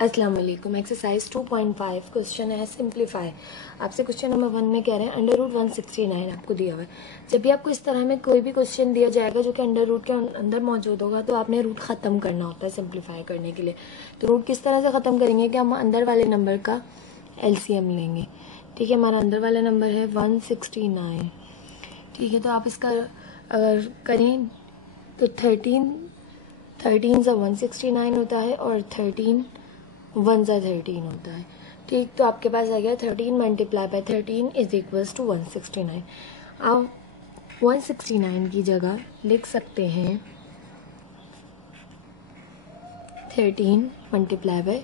अस्सलाम वालेकुम। Exercise 2.5 question है सिंप्लीफाई। आपसे क्वेश्चन नंबर 1 में कह रहे हैं अंडर रूट 169 आपको दिया हुआ है। जब भी आपको इस तरह में कोई भी क्वेश्चन दिया जाएगा जो कि अंडर रूट के अंदर मौजूद होगा तो आपने रूट ख़त्म करना होता है सिंप्लीफाई करने के लिए। तो रूट किस तरह से ख़त्म करेंगे कि हम अंदर वाले नंबर का LCM लेंगे। ठीक है, हमारा अंदर वाला नंबर है 169। ठीक है, तो आप इसका अगर करें तो 13 सा 169 होता है और 13 1 सा 13 होता है। ठीक, तो आपके पास आ गया 13 multiply by 13 is equals to 169। आप 169 की जगह लिख सकते हैं 13 मल्टीप्लाई बाय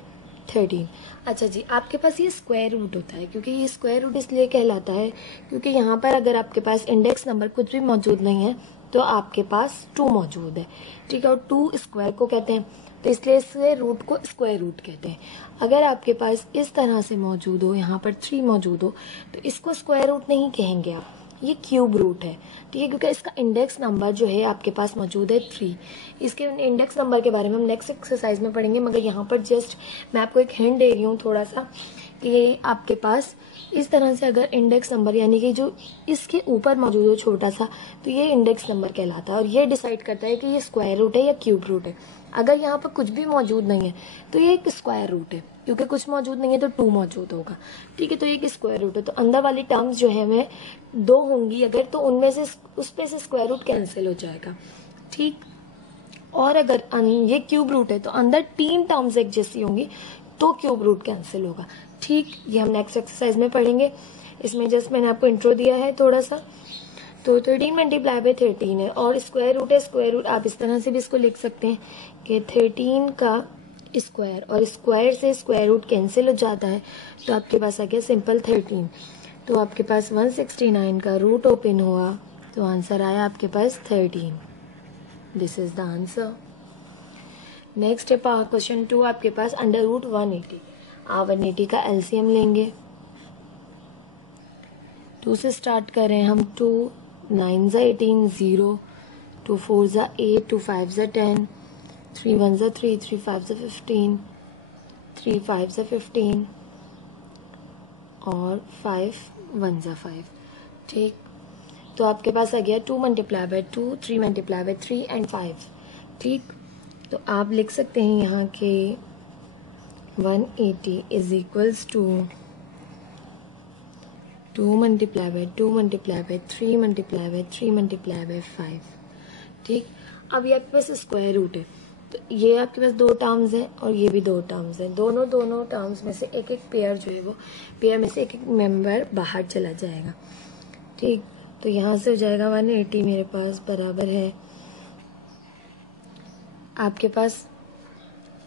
13। अच्छा जी, आपके पास ये स्क्वायर रूट होता है, क्योंकि ये स्क्वायर रूट इसलिए कहलाता है क्योंकि यहाँ पर अगर आपके पास इंडेक्स नंबर कुछ भी मौजूद नहीं है तो आपके पास 2 मौजूद है। ठीक है, और 2 स्क्वायर को कहते हैं, तो इसलिए इसके रूट को स्क्वायर रूट कहते हैं। अगर आपके पास इस तरह से मौजूद हो, यहाँ पर 3 मौजूद हो, तो इसको स्क्वायर रूट नहीं कहेंगे आप, ये क्यूब रूट है। ठीक है, क्योंकि इसका इंडेक्स नंबर जो है आपके पास मौजूद है 3। इसके इंडेक्स नंबर के बारे में हम नेक्स्ट एक्सरसाइज में पढ़ेंगे, मगर यहाँ पर जस्ट मैं आपको एक हिंट दे रही हूँ थोड़ा सा कि आपके पास इस तरह से अगर इंडेक्स नंबर यानी कि जो इसके ऊपर मौजूद हो छोटा सा, तो ये इंडेक्स नंबर कहलाता है और ये डिसाइड करता है कि ये स्क्वायर रूट है या क्यूब रूट है। अगर यहाँ पर कुछ भी मौजूद नहीं है तो ये एक स्क्वायर रूट है, क्योंकि कुछ मौजूद नहीं है तो 2 मौजूद होगा। ठीक है, तो ये एक स्क्वायर रूट है, तो अंदर वाली टर्म्स जो है हमें 2 होंगी अगर, तो उनमें से उसमें से स्क्वायर रूट कैंसिल हो जाएगा। ठीक, और अगर ये क्यूब रूट है तो अंदर 3 टर्म्स एक जैसी होंगी तो क्यूब रूट कैंसिल होगा। ठीक, ये हम नेक्स्ट एक्सरसाइज में पढ़ेंगे। इसमें जस्ट मैंने आपको इंट्रो दिया है थोड़ा सा। तो 13 मल्टीप्लाई बाय 13 है और स्क्वायर रूट है, स्क्वायर रूट आप इस तरह से भी इसको लिख सकते हैं कि 13 का स्क्वायर, और स्क्वायर से स्क्वायर रूट कैंसिल हो जाता है, तो आपके पास आ गया सिंपल 13। तो आपके पास 169 का रूट ओपन हुआ तो आंसर आया आपके पास 13। This is the answer. Next है क्वेश्चन 2 आपके पास अंडर रूट 180। आप 180 का LCM लेंगे। 2 से स्टार्ट करें हम। 2 9 ज़ा 18 0, 2 4 ज़ा 8, 2 5 ज़ा 10, 3 1 ज़ा 3, 3 5 ज़ा 15, 3 5 ज़ा 15 और 5 1 ज़ा 5। ठीक, तो आपके पास आ गया 2 multiply by 2, 3 multiply by 3 and 5। ठीक, तो आप लिख सकते हैं यहाँ के 180 is equals to 2 multiply by 2 multiply by 3 multiply by 3 multiply by 5। ठीक, अब ये आपके पास स्क्वायर रूट है, तो ये आपके पास 2 टर्म्स हैं और ये भी 2 टर्म्स हैं। दोनों टर्म्स में से एक एक पेयर जो है वो पेयर में से एक एक मेंबर बाहर चला जाएगा। ठीक, तो यहाँ से हो जाएगा 180 मेरे पास बराबर है आपके पास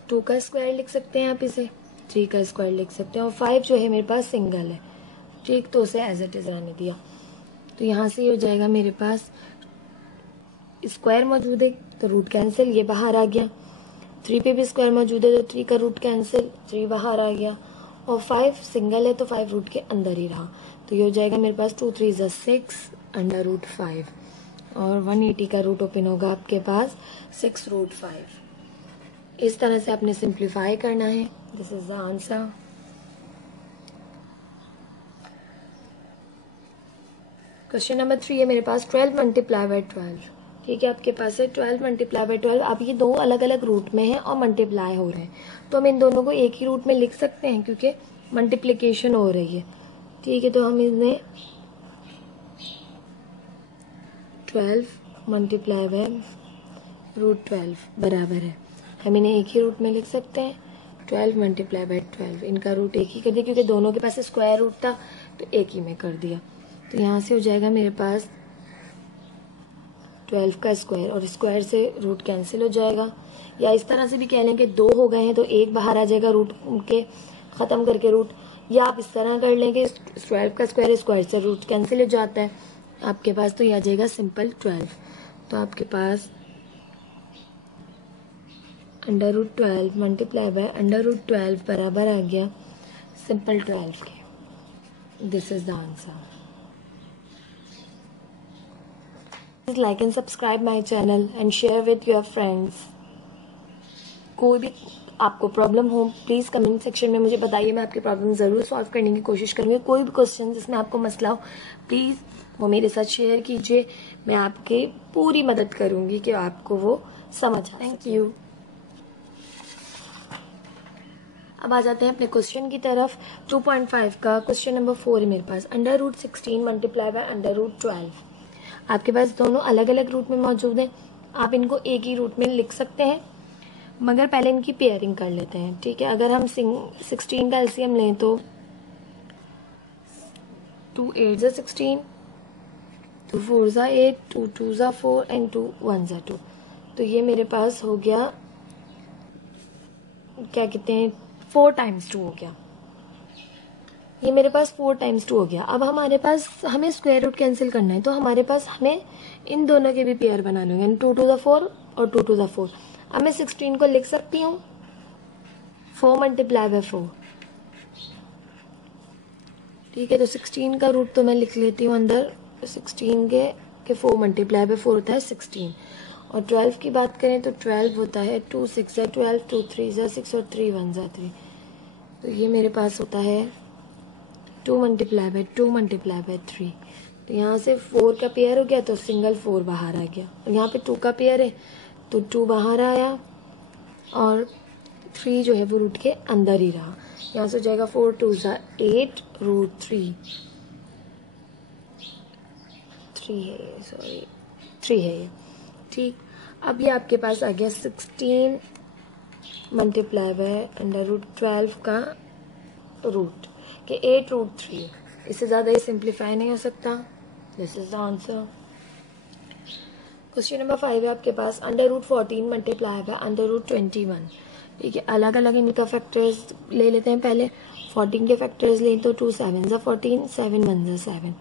2 का स्क्वायर लिख सकते हैं आप, इसे 3 का स्क्वायर लिख सकते हैं, और 5 जो है मेरे पास सिंगल है। ठीक, तो उसे एज इट इज रहने दिया। तो यहाँ से ये हो जाएगा मेरे पास स्क्वायर मौजूद है तो रूट कैंसिल, ये बाहर आ गया। 3 पे भी स्क्वायर मौजूद है तो 3 का रूट कैंसिल, 3 बाहर आ गया, और 5 सिंगल है तो 5 रूट के अंदर ही रहा। तो ये हो जाएगा मेरे पास 2 3 ज़ा 6 अंडर रूट 5, और 180 का रूट ओपन होगा आपके पास 6 रूट 5। इस तरह से आपने सिंप्लीफाई करना है। This is the answer. Question number 3 है मेरे पास 12 मल्टीप्लाई बाय 12। ठीक है, आपके पास है 12 मल्टीप्लाई बाय 12। अब ये 2 अलग अलग रूट में हैं और मल्टीप्लाई हो रहे हैं, तो हम इन दोनों को एक ही रूट में लिख सकते हैं क्योंकि मल्टीप्लिकेशन हो रही है। ठीक है, तो हम इन्हें 12 मल्टीप्लाई बाय रूट 12 बराबर है, हम इन्हें एक ही रूट में लिख सकते हैं। 12 मल्टीप्लाई बाय 12, इनका रूट एक ही कर दिया क्योंकि दोनों के पास स्क्वायर रूट था तो एक ही में कर दिया। तो यहाँ से हो जाएगा मेरे पास 12 का स्क्वायर, और स्क्वायर से रूट कैंसिल हो जाएगा, या इस तरह से भी कह लें कि 2 हो गए हैं तो एक बाहर आ जाएगा रूट के ख़त्म करके रूट, या आप इस तरह कर लें कि 12 का स्क्वायर स्क्वायर से रूट कैंसिल हो जाता है आपके पास, तो ये आ जाएगा सिंपल 12। तो आपके पास under root 12 multiply by under root 12 बराबर आ गया सिंपल 12 के। This is the answer. Please like and subscribe my channel and share with your friends. कोई भी आपको प्रॉब्लम हो प्लीज़ कमेंट सेक्शन में मुझे बताइए, मैं आपकी प्रॉब्लम ज़रूर सॉल्व करने की कोशिश करूँगी। कोई भी क्वेश्चन जिसमें आपको मसला हो प्लीज़ वो मेरे साथ शेयर कीजिए, मैं आपकी पूरी मदद करूँगी कि आपको वो समझ आए। Thank you. अब आ जाते हैं अपने क्वेश्चन की तरफ। 2.5 का क्वेश्चन नंबर 4 है मेरे पास। √16 मल्टीप्लाई बाय √12। आपके पास दोनों अलग अलग रूट में मौजूद हैं, आप इनको एक ही रूट में लिख सकते हैं, मगर पहले इनकी पेयरिंग कर लेते हैं। ठीक है, अगर हम 16 का एलसीएम लें तो 2 8 ज़ा 16, 2 4 ज़ा 8, 2 2 ज़ा 4 एंड 2 1 ज़ा 2। तो ये मेरे पास हो गया, क्या कहते हैं, 4 टाइम्स 2 हो गया। ये मेरे पास 4 टाइम्स 2 हो गया। अब हमारे पास हमें स्क्वायर रूट कैंसिल करना है, तो हमारे पास हमें इन दोनों के भी पेयर बनाने होंगे, 2 2 ज़ा 4 और 2 2 ज़ा 4। अब मैं 16 को लिख सकती हूँ 4 मल्टीप्लाई बाय 4। ठीक है, तो 16 का रूट तो मैं लिख लेती हूँ अंदर। 16 के 4 मल्टीप्लाई बाय 4 होता है 16। और 12 की बात करें तो 12 होता है 2 6 ज़ा 12, 2 3 ज़ा 6 और 3 1 ज़ा 3। तो ये मेरे पास होता है 2 मल्टीप्लाई बाय 2 मल्टीप्लाई बाय 3। तो यहाँ से 4 का पेयर हो गया तो सिंगल 4 बाहर आ गया, और यहाँ पे 2 का पेयर है तो 2 बाहर आया और 3 जो है वो रूट के अंदर ही रहा। यहाँ से हो जाएगा 4 2 ज़ा 8 √3। 3 है ये, सॉरी 3 है ये। ठीक, अब ये आपके पास आ गया 16 मल्टीप्लाई बाय √12 का रूट कि 8 √3। इससे ज़्यादा ये सिंप्लीफाई नहीं हो सकता। This is the answer. Question number 5 है आपके पास। √14 मल्टीप्लाई बाय √21। ठीक है, अलग अलग इनका फैक्टर्स ले लेते हैं। पहले 14 के फैक्टर्स लें तो 2 7 ज़ा 14, 7 1 ज़ा 7।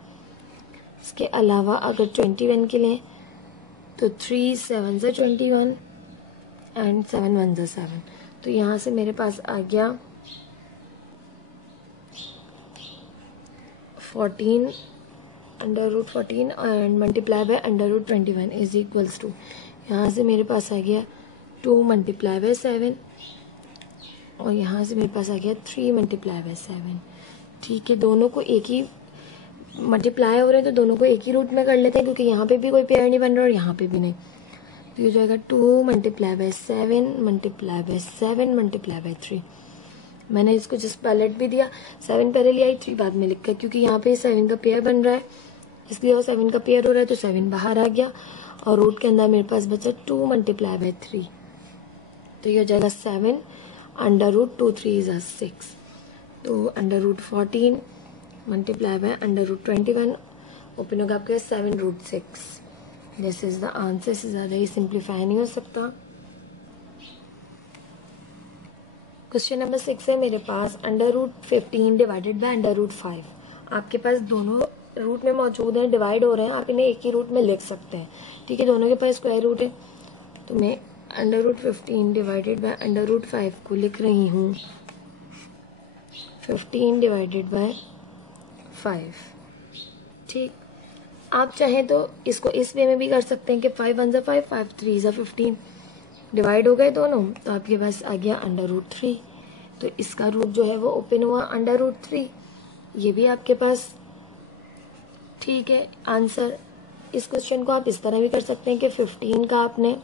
इसके अलावा अगर 21 के लें तो 3 7 ज़ा 21 एंड 7 1 ज़ा 7। तो यहाँ से मेरे पास आ गया 14 √14 and multiply by √21 is equals to, यहाँ से मेरे पास आ गया 2 मल्टीप्लाई बाय 7 और यहाँ से मेरे पास आ गया 3 मल्टीप्लाई बाय 7। ठीक है, दोनों को एक ही मल्टीप्लाई हो रहे हैं तो दोनों को एक ही रूट में कर लेते हैं, क्योंकि यहाँ पे भी कोई पेयर नहीं बन रहा और यहाँ पे भी नहीं। तो ये जाएगा 2 multiply bye 7 multiply by 7 multiply by 3। मैंने इसको जस्ट पलट भी दिया, 7 पहले ले आई 3 बाद में लिखा, क्योंकि यहाँ पे 7 का पेयर बन रहा है इसलिए वो 7 का पेयर हो रहा है तो 7 बाहर आ गया और रूट के अंदर मेरे पास बचा 2 मल्टीप्लाई बाय 3। तो ये हो जाएगा 7 √2 3 ज़ा 6। तो √14 मल्टीप्लाई बाय √21 ओपन होगा आपके 7 √6। This is the answer. से ज़्यादा ही सिंप्लीफाई नहीं हो सकता। क्वेश्चन नंबर 6 है मेरे पास। √15 डिवाइडेड बाय √5। आपके पास दोनों रूट में मौजूद हैं, डिवाइड हो रहे हैं, आप इन्हें एक ही रूट में लिख सकते हैं। ठीक है, दोनों के पास स्क्वायर रूट है तो मैं √15 डिवाइडेड बाय √5 को लिख रही हूँ 15 डिवाइडेड बाय 5। ठीक, आप चाहें तो इसको इस वे में भी कर सकते हैं कि 5 1 ज़ा 5, 5 3 ज़ा 15। डिवाइड हो गए दोनों तो आपके पास आ गया √3। तो इसका रूट जो है वो ओपन हुआ √3। ये भी आपके पास ठीक है आंसर। इस क्वेश्चन को आप इस तरह भी कर सकते हैं कि 15 का आपने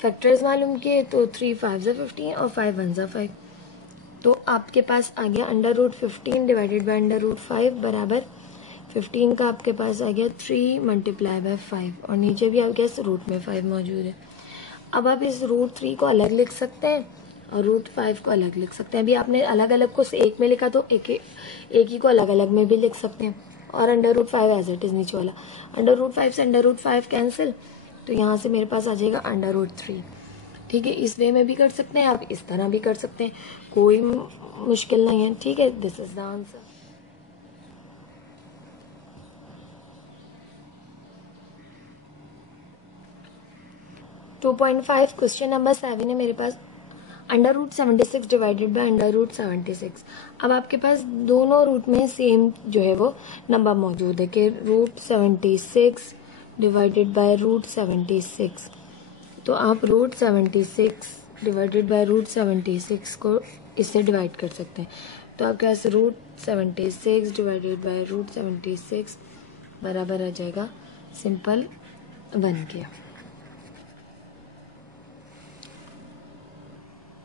फैक्टर्स मालूम किए तो 3 5 ज़ा 15 और 5 1 ज़ा 5। तो आपके पास आ गया √15 डिवाइडेड बाय √5 बराबर 15 का आपके पास आ गया 3 मल्टीप्लाई बाय 5 और नीचे भी आपके पास रूट में 5 मौजूद है। अब आप इस √3 को अलग लिख सकते हैं और √5 को अलग लिख सकते हैं। अभी आपने अलग अलग को एक में लिखा तो एक ही को अलग अलग में भी लिख सकते हैं। और √5 एज इट इज़ नीचे वाला, √5 से √5 कैंसिल, तो यहाँ से मेरे पास आ जाएगा √3। ठीक है, इस वे में भी कर सकते हैं, आप इस तरह भी कर सकते हैं, कोई मुश्किल नहीं है। ठीक है, this is the answer. (2.5) question number 7 है मेरे पास। √76 डिवाइडेड बाय √76। अब आपके पास दोनों रूट में सेम जो है वो नंबर मौजूद है कि √76 डिवाइडेड बाय √76। तो आप √76 डिवाइडेड बाय √76 को इससे डिवाइड कर सकते हैं। तो आपके पास √76 डिवाइडेड बाय √76 बराबर आ जाएगा सिंपल 1 के।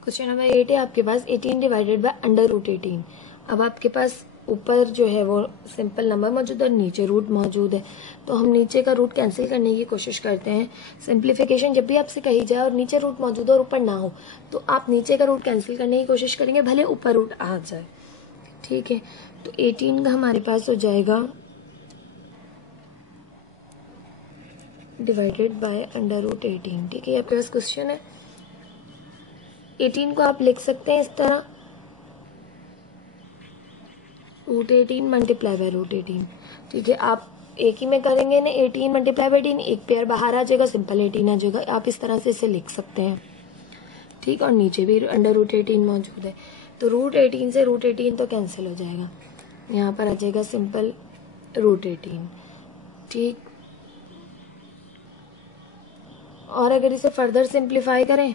क्वेश्चन नंबर 8 है आपके पास 18 डिवाइडेड बाय √18। अब आपके पास ऊपर जो है वो सिंपल नंबर मौजूद है और नीचे रूट मौजूद है, तो हम नीचे का रूट कैंसिल करने की कोशिश करते हैं। सिंप्लीफिकेशन जब भी आपसे कही जाए और नीचे रूट मौजूद हो और ऊपर ना हो तो आप नीचे का रूट कैंसिल करने की कोशिश करेंगे, भले ऊपर रूट आ जाए। ठीक है, तो 18 का हमारे पास हो जाएगा डिवाइडेड बाय √18। ठीक है, आपके पास क्वेश्चन है 18 को आप लिख सकते हैं इस तरह √18 मल्टीप्लाई बाय √18। ठीक है, आप एक ही में करेंगे ना, 18 मल्टीप्लाई बाय 18, एक पेयर बाहर आ जाएगा, सिंपल 18 आ जाएगा। आप इस तरह से इसे लिख सकते हैं। ठीक, और नीचे भी √18 मौजूद है, तो √18 से √18 तो कैंसिल हो जाएगा, यहाँ पर आ जाएगा सिंपल √18। ठीक, और अगर इसे फर्दर सिंप्लीफाई करें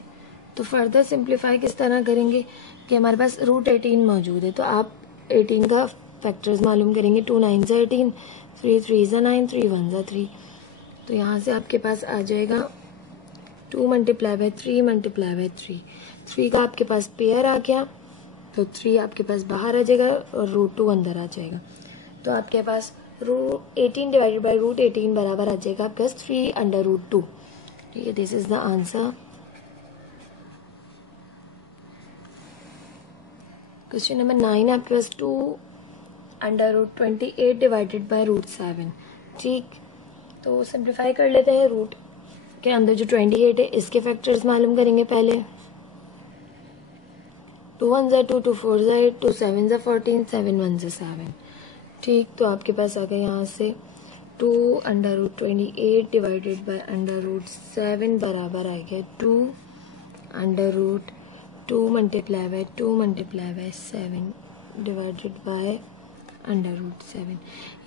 तो फर्दर सिंप्लीफाई किस तरह करेंगे कि हमारे पास √18 मौजूद है, तो आप 18 का फैक्टर्स मालूम करेंगे। 2 9 ज़ा 18, 3 3 ज़ा 9, 3 1 ज़ा 3। तो यहाँ से आपके पास आ जाएगा 2 मल्टीप्लाई बाय 3 मल्टीप्लाई बाय 3। 3 का आपके पास पेयर आ गया, तो 3 आपके पास बाहर आ जाएगा और √2 अंदर आ जाएगा। तो आपके पास 18 डिवाइडेड बाय √18 बराबर आ जाएगा आपके पास 3/√2। ठीक है, this is the answer. Question number 9 है आपके पास 2/√28 डिवाइडेड बाय √7। ठीक, तो सिंप्लीफाई कर लेते हैं। रूट के अंदर जो 28 है इसके फैक्टर्स मालूम करेंगे पहले। 2 1 ज़ा 2, 2 4 ज़ा 8, 2 7 ज़ा 14, 7 1 ज़ा 7। ठीक, तो आपके पास आ गया यहाँ से 2/28 डिवाइडेड बाय √7 बराबर आ गया 2 multiply by 2 multiply bye 7 divided by √7।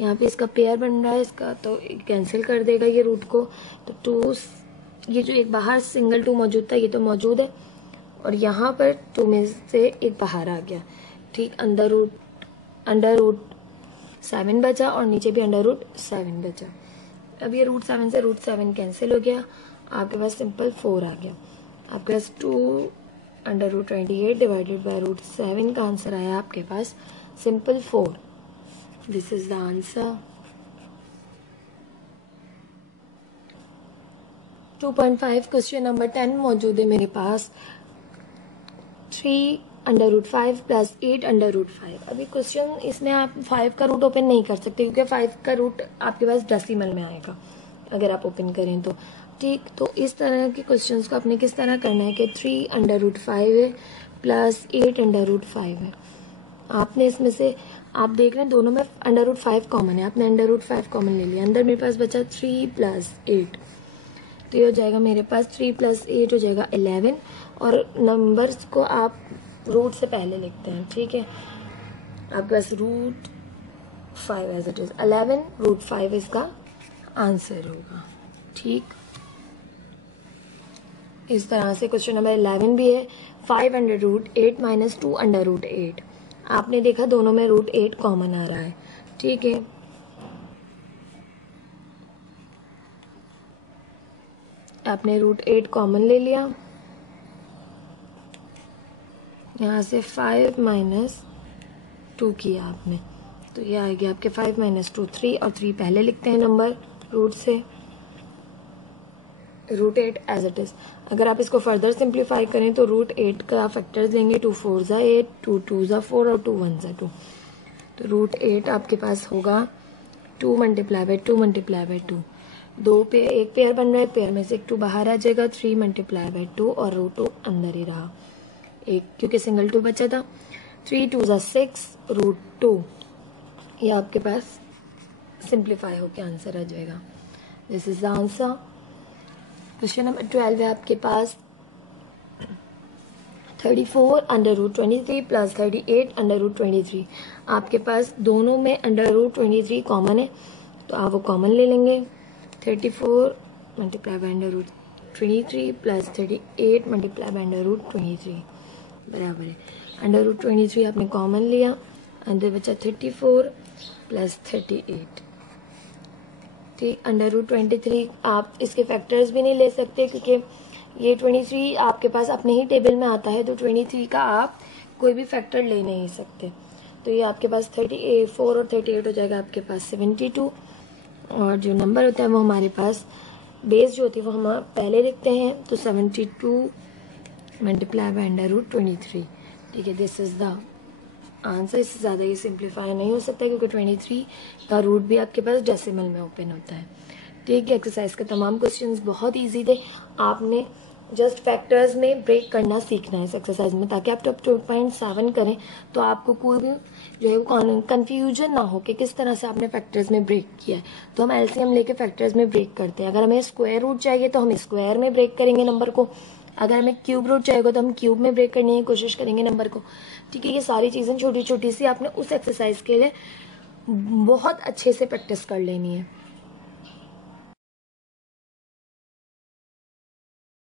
यहाँ पे इसका पेयर बन रहा है इसका, तो कैंसिल कर देगा ये रूट को। तो 2, ये जो एक बाहर सिंगल 2 मौजूद था ये तो मौजूद है, और यहाँ पर 2 में से एक बाहर आ गया। ठीक, √7 बचा और नीचे भी √7 बचा। अब ये √7 से √7 कैंसिल हो गया, आपके पास सिंपल 4 आ गया। आपके पास 2/28 डिवाइडेड बाय √7 का आंसर आया आपके पास simple 4। This is the answer. 2.5 question number 10 मौजूद है मेरे पास 3/5 प्लस 8/5। अभी क्वेश्चन इसमें आप 5 का रूट ओपन नहीं कर सकते क्योंकि 5 का रूट आपके पास डेसिमल में आएगा अगर आप ओपन करें तो। ठीक, तो इस तरह के क्वेश्चंस को आपने किस तरह करना है कि 3/5 है प्लस 8/5 है। आपने इसमें से आप देख रहे हैं दोनों में √5 कॉमन है, आपने √5 कॉमन ले लिया। अंदर मेरे पास बचा 3 + 8, तो ये हो जाएगा मेरे पास 3 + 8 हो जाएगा 11। और नंबर्स को आप रूट से पहले लिखते हैं। ठीक है, आपके पास √5 एज इट इज 11, √5 इसका आंसर होगा। ठीक, इस तरह से क्वेश्चन नंबर 11 भी है 5/8 - 2/8। आपने देखा दोनों में √8 कॉमन आ रहा है। ठीक है, आपने √8 कॉमन ले लिया, यहाँ से 5 - 2 किया आपने, तो ये आ गया आपके 5 - 2 3, और 3 पहले लिखते हैं नंबर रूट से, √8 एज इट इज। अगर आप इसको फर्दर सिंप्लीफाई करें तो √8 का फैक्टर्स देंगे 2 4 ज़ा 8, 2 2 ज़ा 4 और 2 1 ज़ा 2। तो √8 आपके पास होगा 2 मल्टीप्लाई बाय 2 मल्टीप्लाई बाय 2। दो पे एक पेयर बन रहा है, पेयर में से एक 2 बाहर आ जाएगा, 3 मल्टीप्लाई बाय 2 और √2 अंदर ही रहा एक, क्योंकि सिंगल 2 बचा था। 3 2 ज़ा 6, √2 ये आपके पास सिंप्लीफाई होकर आंसर आ जाएगा। This is the answer. Question number 12 है आपके पास 34/√23 प्लस 38/√23। आपके पास दोनों में √23 कॉमन है, तो आप वो कॉमन ले लेंगे। 34 multiply by 23 plus 38 multiply by under root 23 बराबर है अंडर रूट 23 आपने कॉमन लिया, अंदर बचा 34 प्लस 38। ठीक, अंडर रूट 23 आप इसके फैक्टर्स भी नहीं ले सकते क्योंकि ये 23 आपके पास अपने ही टेबल में आता है, तो 23 का आप कोई भी फैक्टर ले नहीं सकते। तो ये आपके पास 34 और 38 हो जाएगा आपके पास 72, और जो नंबर होता है वो हमारे पास बेस जो होती है वो हम पहले लिखते हैं, तो 72 मल्टीप्लाई बाय अंडर रूट 23। ठीक है, दिस इज द आंसर। इससे ज़्यादा ये सिंप्लीफाई नहीं हो सकता क्योंकि 23 का रूट भी आपके पास डेसिमल में ओपन होता है। ठीक है, एक्सरसाइज के तमाम क्वेश्चंस बहुत इजी थे, आपने जस्ट फैक्टर्स में ब्रेक करना सीखना है इस एक्सरसाइज में, ताकि आप टॉप 2.7 करें तो आपको कोई भी जो है वो कन्फ्यूजन ना हो कि किस तरह से आपने फैक्टर्स में ब्रेक किया है। तो हम एलसीएम लेके फैक्टर्स में ब्रेक करते हैं। अगर हमें स्क्वायर रूट चाहिए तो हम स्क्वायर में ब्रेक करेंगे नंबर को, अगर हमें क्यूब रूट चाहिए तो हम क्यूब में ब्रेक करने की कोशिश करेंगे नंबर को। ठीक है, ये सारी चीज़ें छोटी छोटी सी आपने उस एक्सरसाइज के लिए बहुत अच्छे से प्रैक्टिस कर लेनी है।